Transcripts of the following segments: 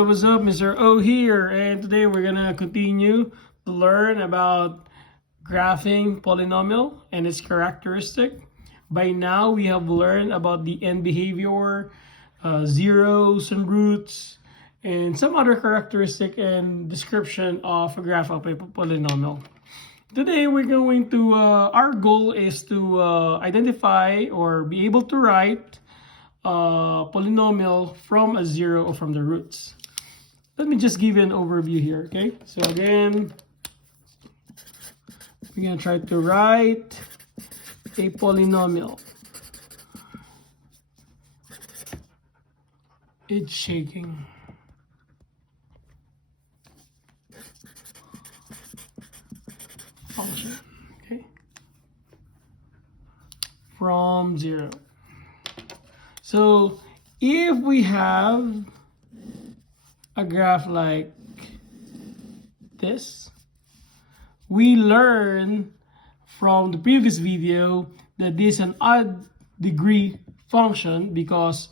What's up, Mr. O here, and today we're gonna continue to learn about graphing polynomial and its characteristic. By now we have learned about the end behavior, zeros and roots, and some other characteristic and description of a graph of a polynomial. Today we're going to, our goal is to identify or be able to write a polynomial from a zero or from the roots. Let me just give you an overview here, okay? So again, we're gonna try to write a polynomial. It's shaking. Function, okay? From zero. So if we have a graph like this, we learn from the previous video that this is an odd degree function because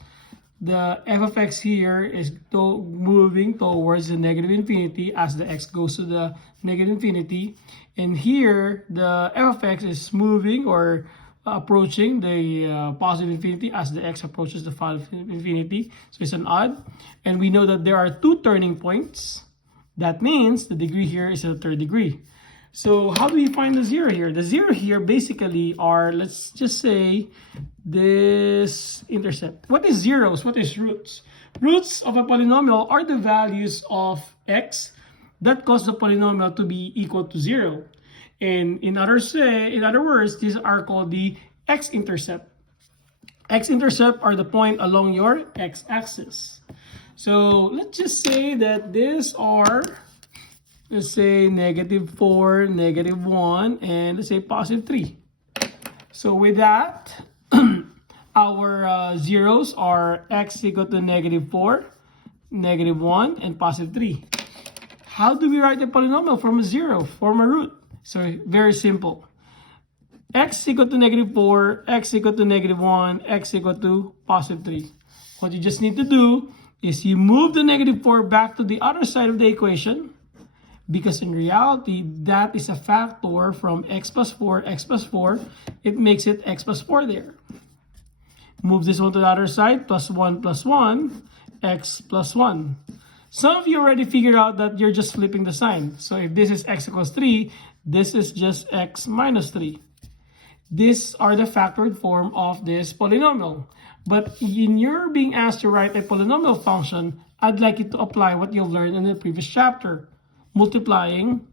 the f of x here is moving towards the negative infinity as the x goes to the negative infinity, and here the f of x is moving or approaching the positive infinity as the x approaches the positive infinity. So it's an odd, and we know that there are two turning points. That means the degree here is a third degree. So how do we find the zero here? The zero here basically are, let's just say, this intercept. What is zeros? What is roots? Roots of a polynomial are the values of x that cause the polynomial to be equal to zero. And in other words, these are called the x-intercept. X-intercept are the point along your x-axis. So let's just say that these are, let's say, -4, -1, and let's say +3. So with that, our zeros are x equal to -4, -1, and +3. How do we write a polynomial from a zero, from a root? So very simple. X equal to -4, x equal to -1, x equal to +3. What you just need to do is you move the -4 back to the other side of the equation, because in reality, that is a factor from x plus 4, x plus 4. It makes it x plus 4 there. Move this one to the other side, +1 + 1, x plus 1. Some of you already figured out that you're just flipping the sign. So if this is x equals 3, this is just x minus 3. These are the factored form of this polynomial. But in your being asked to write a polynomial function, I'd like you to apply what you've learned in the previous chapter, multiplying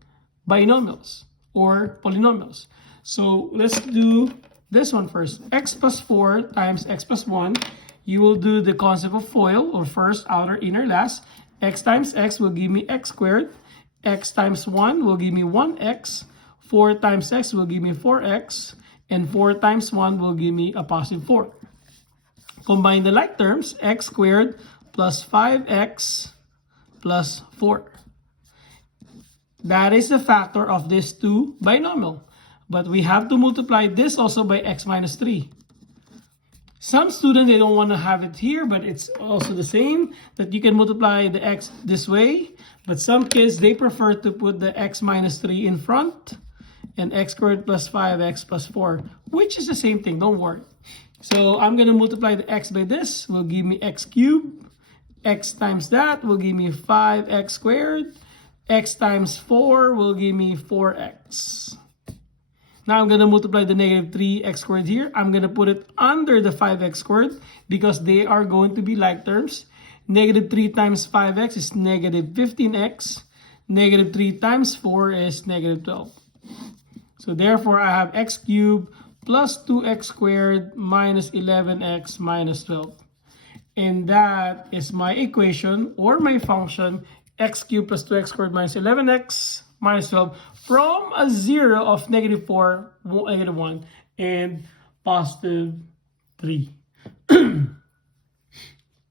binomials or polynomials. So let's do this one first. X plus 4 times x plus 1. You will do the concept of FOIL, or first, outer, inner, last. X times x will give me x squared. X times 1 will give me 1x. 4 times x will give me 4x. And 4 times 1 will give me a +4. Combine the like terms, x squared plus 5x plus 4. That is the factor of this two binomial. But we have to multiply this also by x minus 3. Some students, they don't want to have it here, but it's also the same, that you can multiply the x this way. But some kids, they prefer to put the x minus 3 in front and x squared plus 5x plus 4, which is the same thing, don't worry. So I'm going to multiply the x by this, will give me x cubed. X times that will give me 5x squared. X times 4 will give me 4x. Now I'm going to multiply the -3x squared here. I'm going to put it under the 5x squared because they are going to be like terms. -3 times 5x is -15x. -3 times 4 is -12. So therefore, I have x cubed plus 2x squared minus 11x minus 12. And that is my equation or my function, x cubed plus 2x squared minus 11x minus 12 from a zero of -4, -1, and +3.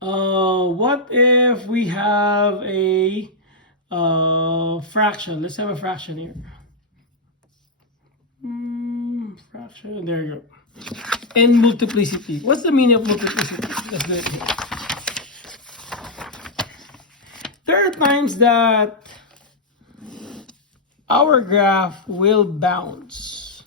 What if we have a fraction? Let's have a fraction here. Fraction, there you go. And multiplicity. What's the meaning of multiplicity? Let's do it here. there are times that our graph will bounce.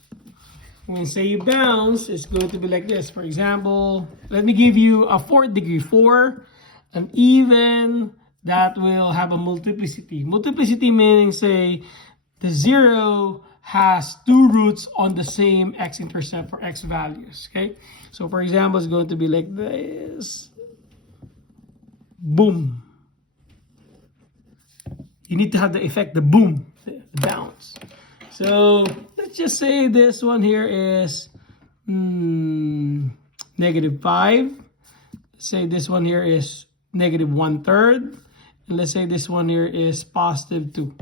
When say you bounce, it's going to be like this. For example, let me give you a 4th degree, 4, an even that will have a multiplicity. Multiplicity meaning, say, the 0 has 2 roots on the same x-intercept for x values, okay? So, for example, it's going to be like this. Boom. You need to have the effect, the boom, the bounce. So, let's just say this one here is -5. Say this one here is -1/3. And let's say this one here is +2.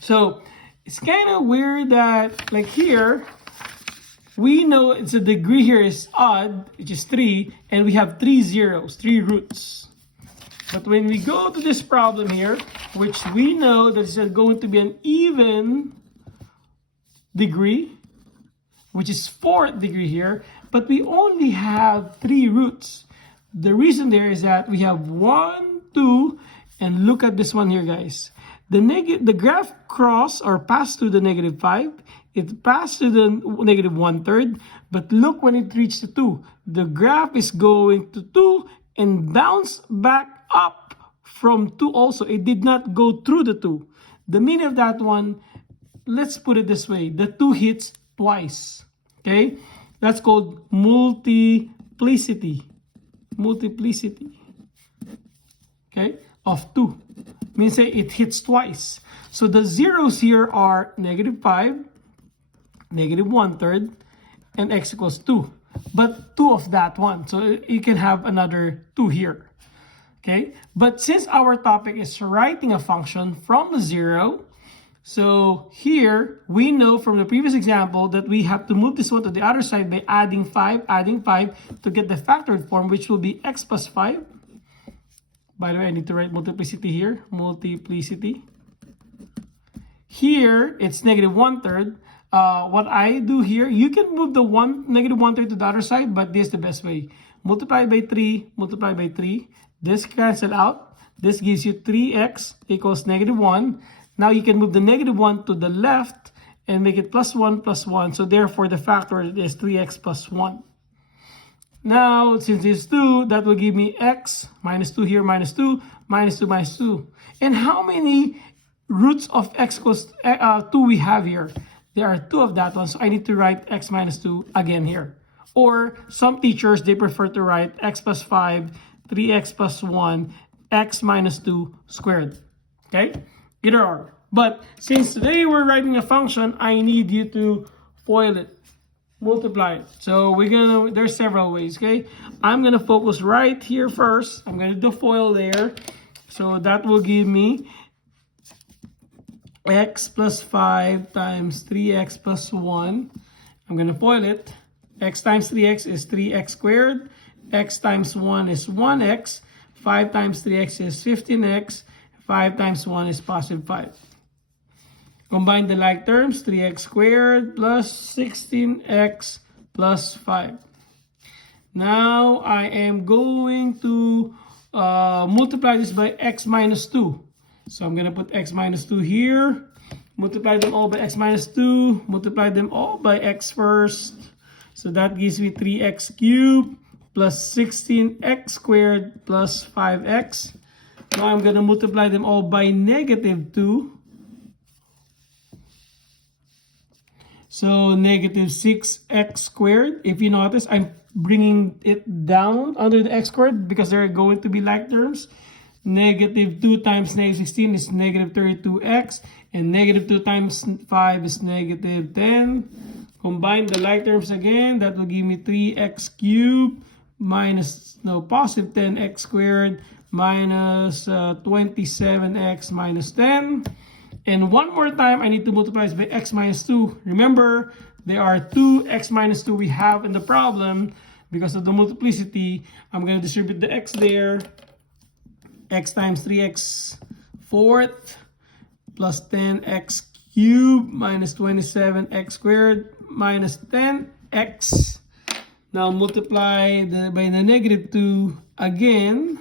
So, it's kind of weird that, like here, we know it's a degree here is odd, which is 3, and we have 3 zeros, 3 roots. But when we go to this problem here, which we know that it's going to be an even degree, which is 4th degree here, but we only have 3 roots. The reason there is that we have 1, 2, and look at this one here, guys. The graph cross or pass through the -5. It passed to the -1/3, but look when it reached the 2. The graph is going to 2 and bounce back up from 2 also. It did not go through the 2. The meaning of that one, let's put it this way. The 2 hits twice, okay? That's called multiplicity. Multiplicity, okay, of 2. Means say it hits twice. So the zeros here are -5, -1/3, and x equals 2. But 2 of that one. So you can have another 2 here. Okay? But since our topic is writing a function from the 0, so here we know from the previous example that we have to move this one to the other side by adding 5 to get the factored form, which will be x plus 5. By the way, I need to write multiplicity here. Multiplicity. Here, it's -1/3. What I do here, you can move the -1/3 to the other side, but this is the best way. Multiply by 3, multiply by 3. This cancel out. This gives you 3x equals -1. Now you can move the -1 to the left and make it +1 +1. So therefore, the factor is 3x plus 1. Now, since it's 2, that will give me x minus 2 here, minus 2, minus 2, minus 2. And how many roots of x equals 2 we have here? There are 2 of that one, so I need to write x minus 2 again here. Or some teachers, they prefer to write x plus 5, 3x plus 1, x minus 2 squared. Okay? Either or. But since today we're writing a function, I need you to FOIL it. Multiply it. So there's several ways, okay? I'm gonna focus right here first. I'm gonna do FOIL there. So that will give me x plus 5 times 3x plus 1. I'm gonna FOIL it. X times 3x is 3x squared. X times 1 is 1x. 5 times 3x is 15x. 5 times 1 is +5. Combine the like terms, 3x squared plus 16x plus 5. Now, I am going to multiply this by x minus 2. So, I'm going to put x minus 2 here. Multiply them all by x minus 2. Multiply them all by x first. So, that gives me 3x cubed plus 16x squared plus 5x. Now, I'm going to multiply them all by -2. So, -6x squared. If you notice, I'm bringing it down under the x squared because they're going to be like terms. -2 times -16 is -32x. And -2 times 5 is -10. Combine the like terms again. That will give me 3x cubed minus, positive 10x squared minus 27x minus 10. And one more time, I need to multiply this by x minus 2. Remember, there are 2 x minus 2 we have in the problem. Because of the multiplicity, I'm going to distribute the x there. X times 3x fourth plus 10x cubed minus 27x squared minus 10x. Now multiply by the -2 again.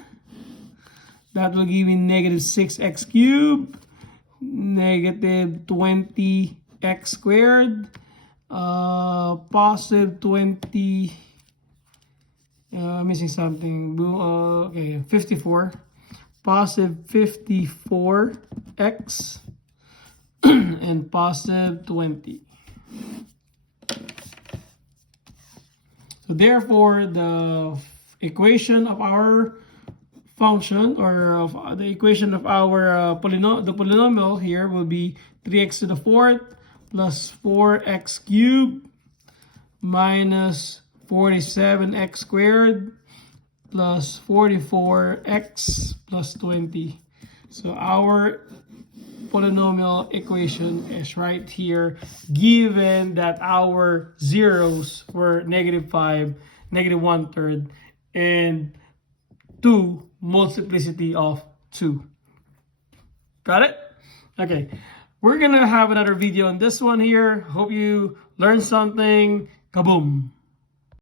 That will give me negative 6x cubed, negative 20x squared, positive 20, missing something, okay, 54, positive 54x, and positive 20. So therefore, the equation of our function, or of the equation of our polynomial here, will be 3x to the fourth plus 4x cubed minus 47x squared plus 44x plus 20. So our polynomial equation is right here, given that our zeros were -5, -1/3, and 2 multiplicity of 2. Got it? Okay, we're gonna have another video on this one here. Hope you learned something. Kaboom!